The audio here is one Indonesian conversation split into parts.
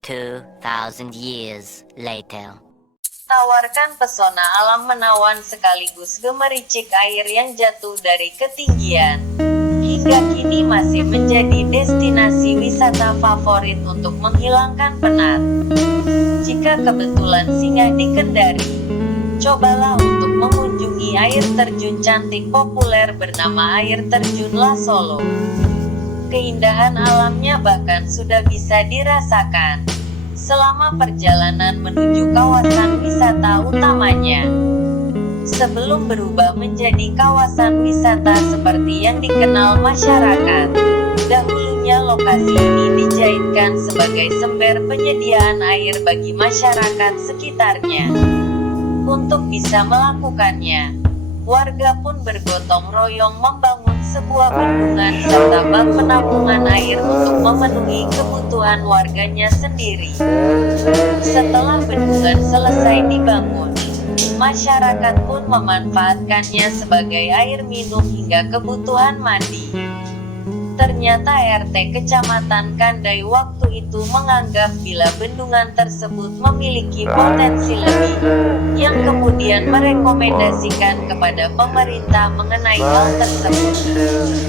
2,000 years later. Tawarkan pesona alam menawan sekaligus gemericik air yang jatuh dari ketinggian. Hingga kini masih menjadi destinasi wisata favorit untuk menghilangkan penat. Jika kebetulan singgah di Kendari, cobalah untuk mengunjungi air terjun cantik populer bernama Air Terjun La Solo. Keindahan alamnya bahkan sudah bisa dirasakan selama perjalanan menuju kawasan wisata utamanya. Sebelum berubah menjadi kawasan wisata seperti yang dikenal masyarakat, dahulunya lokasi ini dijadikan sebagai sumber penyediaan air bagi masyarakat sekitarnya. Untuk bisa melakukannya, warga pun bergotong royong membangun sebuah bendungan serta bak penampungan air untuk memenuhi kebutuhan warganya sendiri. Setelah bendungan selesai dibangun, masyarakat pun memanfaatkannya sebagai air minum hingga kebutuhan mandi. Ternyata RT Kecamatan Kandai waktu itu menganggap bila bendungan tersebut memiliki potensi lebih, yang kemudian merekomendasikan kepada pemerintah mengenai hal tersebut.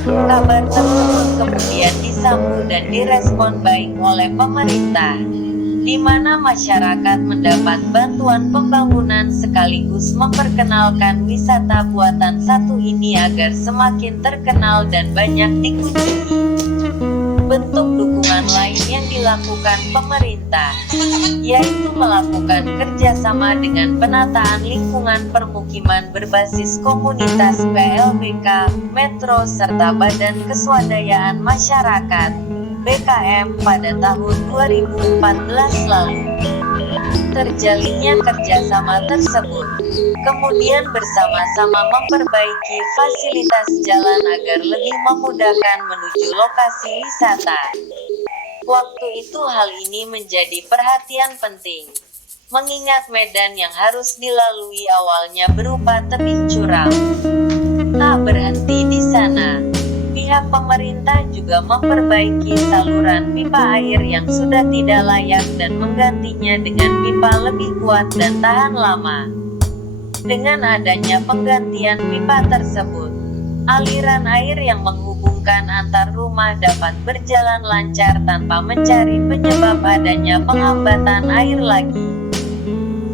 Kabar tersebut kemudian disambut dan direspon baik oleh pemerintah, di mana masyarakat mendapat bantuan pembangunan sekaligus memperkenalkan wisata buatan satu ini agar semakin terkenal dan banyak dikunjungi. Bentuk dukungan lain yang dilakukan pemerintah, yaitu melakukan kerjasama dengan penataan lingkungan permukiman berbasis komunitas PLBK, Metro serta Badan Keswadayaan Masyarakat BKM pada tahun 2014 lalu. Terjalinnya kerjasama tersebut kemudian bersama-sama memperbaiki fasilitas jalan agar lebih memudahkan menuju lokasi wisata. Waktu itu hal ini menjadi perhatian penting, mengingat medan yang harus dilalui awalnya berupa tebing curam. Tak berhenti di sana, pihak pemerintah juga memperbaiki saluran pipa air yang sudah tidak layak dan menggantinya dengan pipa lebih kuat dan tahan lama. Dengan adanya penggantian pipa tersebut, aliran air yang menghubungkan antar rumah dapat berjalan lancar tanpa mencari penyebab adanya penghambatan air lagi.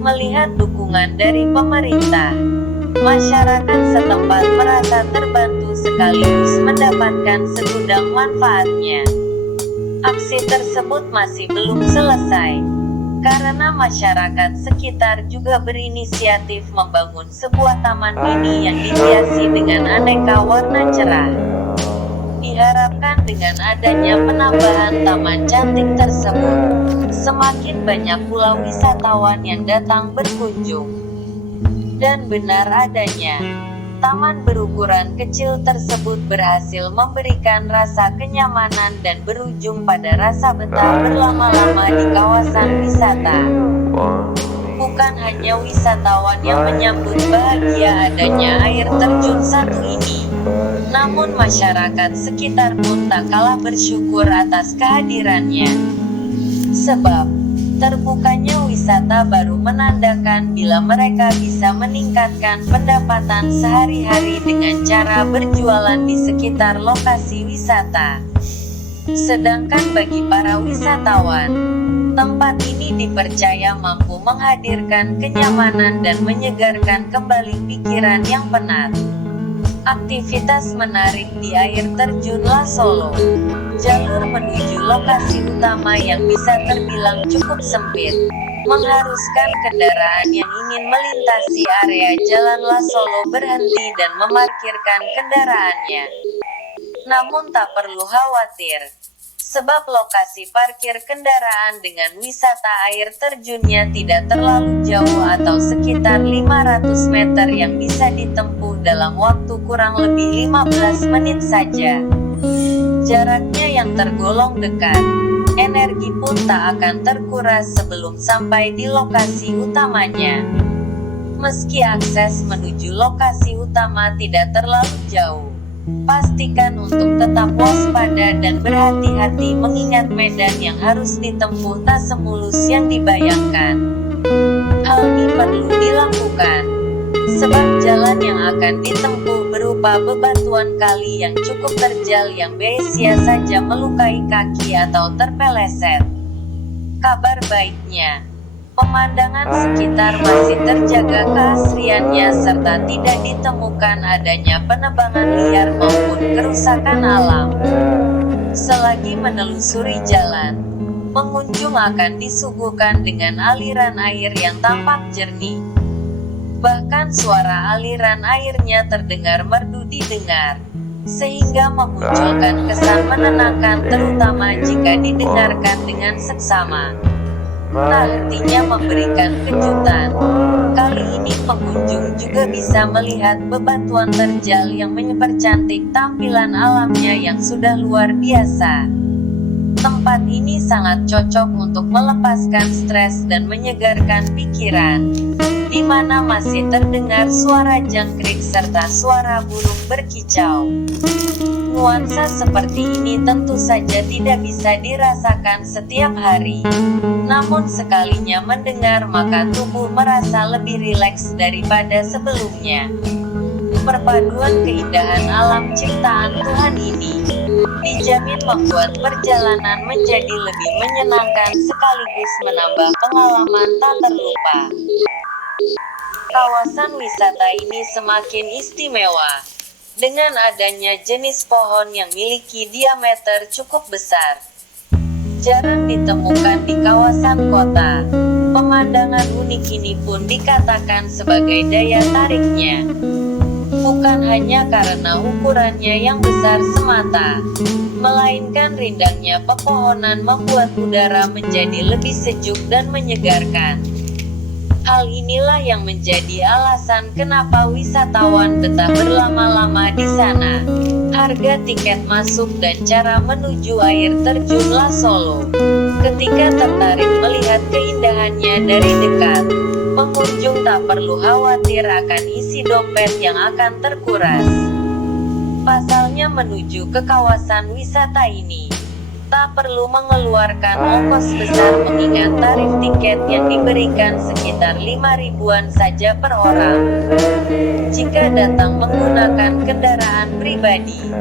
Melihat dukungan dari pemerintah, masyarakat setempat merasa terbantu sekaligus mendapatkan segudang manfaatnya. Aksi tersebut masih belum selesai, karena masyarakat sekitar juga berinisiatif membangun sebuah taman mini yang dihiasi dengan aneka warna cerah. Diharapkan dengan adanya penambahan taman cantik tersebut, semakin banyak pula wisatawan yang datang berkunjung. Dan benar adanya, taman berukuran kecil tersebut berhasil memberikan rasa kenyamanan dan berujung pada rasa betah berlama-lama di kawasan wisata. Bukan hanya wisatawan yang menyambut bahagia adanya air terjun satu ini, namun masyarakat sekitar pun tak kalah bersyukur atas kehadirannya. Sebab terbukanya wisata baru menandakan bila mereka bisa meningkatkan pendapatan sehari-hari dengan cara berjualan di sekitar lokasi wisata. Sedangkan bagi para wisatawan, tempat ini dipercaya mampu menghadirkan kenyamanan dan menyegarkan kembali pikiran yang penat. Aktivitas menarik di Air Terjun La Solo. Jalur menuju lokasi utama yang bisa terbilang cukup sempit, mengharuskan kendaraan yang ingin melintasi area Jalan La Solo berhenti dan memarkirkan kendaraannya. Namun tak perlu khawatir, sebab lokasi parkir kendaraan dengan wisata air terjunnya tidak terlalu jauh atau sekitar 500 meter yang bisa ditempuh dalam waktu kurang lebih 15 menit saja. Jaraknya yang tergolong dekat, energi pun tak akan terkuras sebelum sampai di lokasi utamanya. Meski akses menuju lokasi utama tidak terlalu jauh, Pastikan untuk tetap waspada dan berhati-hati mengingat medan yang harus ditempuh tak semulus yang dibayangkan. Hal ini perlu dilakukan, sebab jalan yang akan ditempuh berupa bebatuan kali yang cukup terjal yang bisa saja melukai kaki atau terpeleset. Kabar baiknya, pemandangan sekitar masih terjaga keasriannya serta tidak ditemukan adanya penebangan liar maupun kerusakan alam. Selagi menelusuri jalan, pengunjung akan disuguhkan dengan aliran air yang tampak jernih. Bahkan suara aliran airnya terdengar merdu didengar, sehingga memunculkan kesan menenangkan terutama jika didengarkan dengan seksama. Tak hentinya memberikan kejutan. Kali ini pengunjung juga bisa melihat bebatuan terjal yang mempercantik tampilan alamnya yang sudah luar biasa. Tempat ini sangat cocok untuk melepaskan stres dan menyegarkan pikiran, di mana masih terdengar suara jangkrik serta suara burung berkicau. Nuansa seperti ini tentu saja tidak bisa dirasakan setiap hari. Namun sekalinya mendengar maka tubuh merasa lebih rileks daripada sebelumnya. Perpaduan keindahan alam ciptaan Tuhan ini dijamin membuat perjalanan menjadi lebih menyenangkan sekaligus menambah pengalaman tak terlupa. Kawasan wisata ini semakin istimewa dengan adanya jenis pohon yang memiliki diameter cukup besar. Jarang ditemukan di kawasan kota. Pemandangan unik ini pun dikatakan sebagai daya tariknya. Bukan hanya karena ukurannya yang besar semata, melainkan rindangnya pepohonan membuat udara menjadi lebih sejuk dan menyegarkan. Hal inilah yang menjadi alasan kenapa wisatawan betah berlama-lama di sana. Harga tiket masuk dan cara menuju air terjun La Solo. Ketika tertarik melihat keindahannya dari dekat, pengunjung tak perlu khawatir akan isi dompet yang akan terkuras. Pasalnya menuju ke kawasan wisata ini tak perlu mengeluarkan ongkos besar mengingat tarif tiket yang diberikan sekitar 5 ribuan saja per orang. Jika datang menggunakan kendaraan pribadi,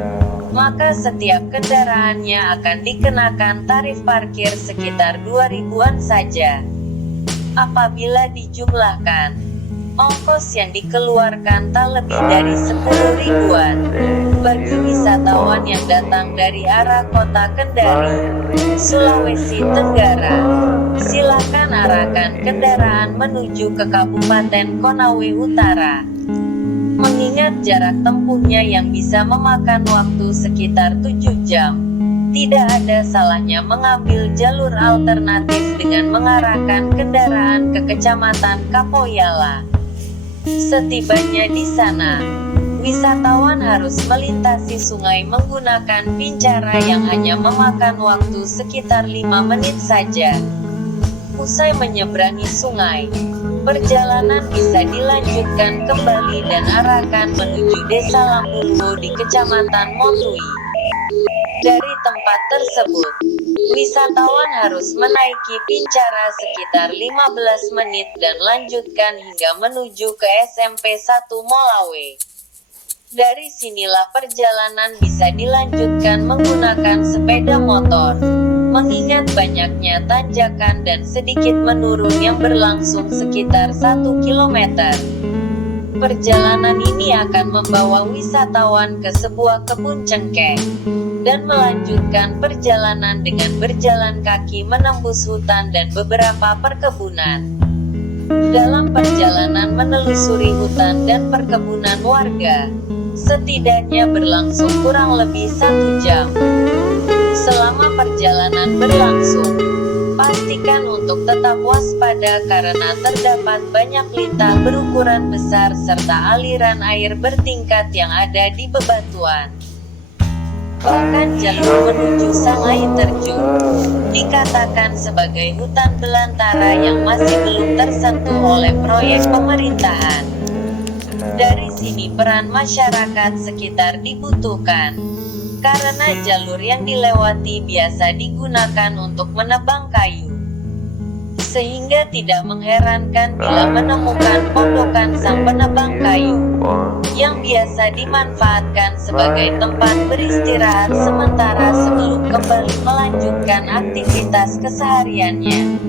maka setiap kendaraannya akan dikenakan tarif parkir sekitar 2 ribuan saja. Apabila dijumlahkan, ongkos yang dikeluarkan tak lebih dari 10 ribuan. Bagi wisatawan yang datang dari arah kota Kendari, Sulawesi Tenggara, silakan arahkan kendaraan menuju ke Kabupaten Konawe Utara. Mengingat jarak tempuhnya yang bisa memakan waktu sekitar 7 jam, tidak ada salahnya mengambil jalur alternatif dengan mengarahkan kendaraan ke Kecamatan Kapoyala. Setibanya di sana, wisatawan harus melintasi sungai menggunakan pincara yang hanya memakan waktu sekitar 5 menit saja. Usai menyeberangi sungai, perjalanan bisa dilanjutkan kembali dan arahkan menuju Desa Lambulwo di Kecamatan Montui. Dari tempat tersebut, wisatawan harus menaiki pincara sekitar 15 menit dan lanjutkan hingga menuju ke SMP 1 Molawe. Dari sinilah perjalanan bisa dilanjutkan menggunakan sepeda motor, mengingat banyaknya tanjakan dan sedikit menurun yang berlangsung sekitar 1 km. Perjalanan ini akan membawa wisatawan ke sebuah kebun cengkeh, dan melanjutkan perjalanan dengan berjalan kaki menembus hutan dan beberapa perkebunan. Dalam perjalanan menelusuri hutan dan perkebunan warga, setidaknya berlangsung kurang lebih 1 jam. Selama perjalanan berlangsung, pastikan untuk tetap waspada karena terdapat banyak lintah berukuran besar serta aliran air bertingkat yang ada di bebatuan. Bahkan jalur menuju Sungai Terjun dikatakan sebagai hutan belantara yang masih belum tersentuh oleh proyek pemerintahan. Dari sini peran masyarakat sekitar dibutuhkan. Karena jalur yang dilewati biasa digunakan untuk menebang kayu. Sehingga tidak mengherankan bila menemukan pondokan sang penebang kayu, yang biasa dimanfaatkan sebagai tempat beristirahat sementara sebelum kembali melanjutkan aktivitas kesehariannya.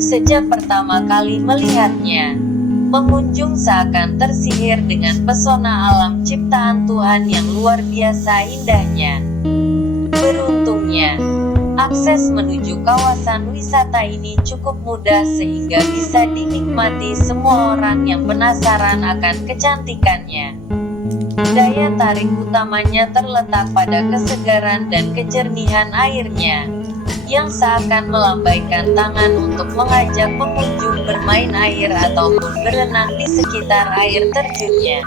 Sejak pertama kali melihatnya, pengunjung seakan tersihir dengan pesona alam ciptaan Tuhan yang luar biasa indahnya. Beruntungnya, akses menuju kawasan wisata ini cukup mudah sehingga bisa dinikmati semua orang yang penasaran akan kecantikannya. Daya tarik utamanya terletak pada kesegaran dan kejernihan airnya, yang seakan melambaikan tangan untuk mengajak pengunjung bermain air ataupun berenang di sekitar air terjunnya.